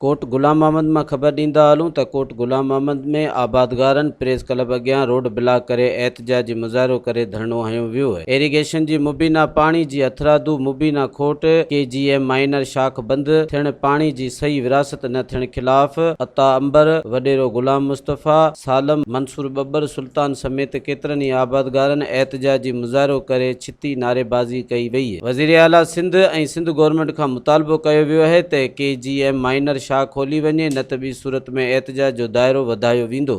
कोट गुलाम मोहम्मद में खबर ॾींदा हलूं त कोट गुलाम मोहम्मद में आबादगारनि प्रेस क्लब अॻियां रोड ब्लॉक करे एहतजाजी मुज़ाहिरो करे धरनो हयो वियो है। इरिगेशन जी मुबीना पानी जी हथरादू मुबीना खोट KGM माइनर शाख बंद थियण पानी जी सही विरासत न थियण खिलाफ अता अंबर वडेरो गुलाम मुस्तफ़ा सालम मंसूर बब्बर सुल्तान समेत केतरनि ई आबादगारनि एहतजाजी मुज़ाहिरो करे छिती नारेबाज़ी कई वई है। वज़ीर आला सिंध ऐं सिंध गवर्नमेंट खां मुतालबो कयो वियो है त KGM माइनर शाह खोली वञे न त ॿी सूरत में एहतजाज जो दायरो वधायो वेंदो।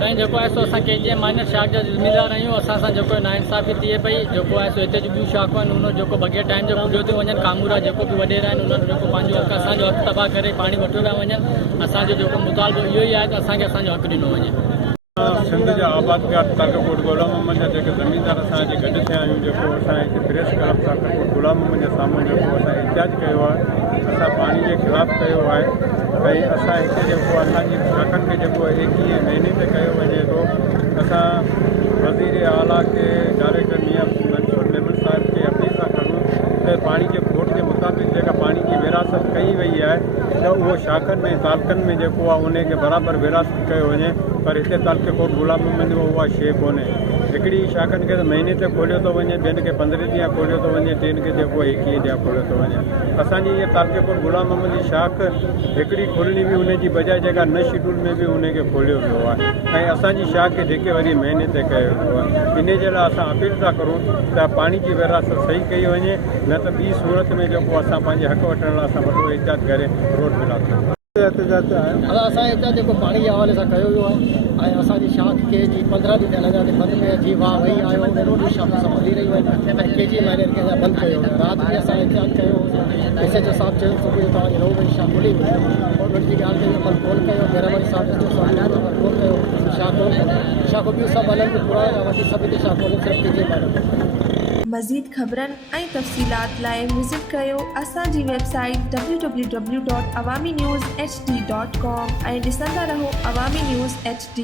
साईं जेको आहे सो असां KGM माइनर शाख जा ज़िम्मेदार आहियूं। असां सां जेको नाइंसाफ़ी थिए पई जेको आहे सो हिते जो ॿियूं शाखूं आहिनि उन जेको बग़ैर टाइम जो पूरो थी वञनि कामूरा जेको बि वॾेरा आहिनि उन्हनि जेको पंहिंजो हक़ असांजो हक़ तबाह करे पाणी वठी था वञनि। असांजो जेको मुतालबो इहो ई आहे त असांखे असांजो हक़ ॾिनो वञे। सिंध जा आबादगार तालुका कोट गुलाम मोहम्मद जा जेके ज़मीनदार असांजे गॾु थिया आहियूं जेको असां हिते प्रेस क्लब सां कोट गुलाम मोहम्मद जे साम्हूं जेको असां एहतिजाज कयो आहे असां पाणी जे ख़िलाफ़ कयो आहे ऐं असां हिते जेको असांजी शाखनि खे जेको 21 महीने ते कयो वञे थो। असां वज़ीर आला खे डायरेक्टर मियां मंसूर मेमन साहिब खे अपील था करूं त पाणी जे खोट जे मुताबिक़ जेका पाणी जी विरासत कई वई आहे त उहो शाखनि में तालुकनि में जेको आहे उनखे बराबरि विरासत कयो वञे। पर हिते तालुके कोट गुलाम मोहम्मद में उहा शइ कोन्हे। हिकिड़ी शाखनि खे त महीने ते खोलियो थो वञे, ॿियनि खे 15 ॾींहं खोलियो थो वञे, टिनि खे जेको 21 ॾींहं खोलियो थो वञे। असांजी इहा तालुके कोट गुलाम मोहम्मद जी शाख हिकिड़ी खोलणी हुई उनजी बजाए जेका न शेड्यूल में बि उनखे खोलियो वियो आहे ऐं असांजी शाख खे जेके वरी महीने ते कयो वियो आहे। इन जे लाइ असां अपील था करूं त पाणी जी विरासत सही कई वञे न त ॿी सूरत में जेको असां पंहिंजे हक़ वठण लाइ असां वॾो एहतिजाज करे रोड ब्लॉक कयूं। असां हितां जेको पाणी जे हवाले सां कयो वियो आहे ऐं असांजी शाख खे जी 15 ॾींहं लॻा ते बंदि में अची वाह वही आयो रोड शाख सां हली रही आहिनि ऐं KGM माइनर खे असां बंदि कयो। राति बि असां एहतिजाज कयो। SHO साहिबु चयो सुबुह जो तव्हांजी रोड वही शाख खुली वई। गवर्नमेंट जी ॻाल्हि कई अमल कोन कयो। मेहरबानी साहिबु कोन कयो शाख ॿियूं सभु हलनि पुराणा वठी सभु हिते शाख सिर्फ़ु KGM माइनर। मज़ीद ख़बरनि ऐं तफ़सीलात लाइ विज़िट कयो असांजी वेबसाइट www.awamiNewsHD.com ऐं ॾिसंदा रहो अवामी न्यूज़ HD।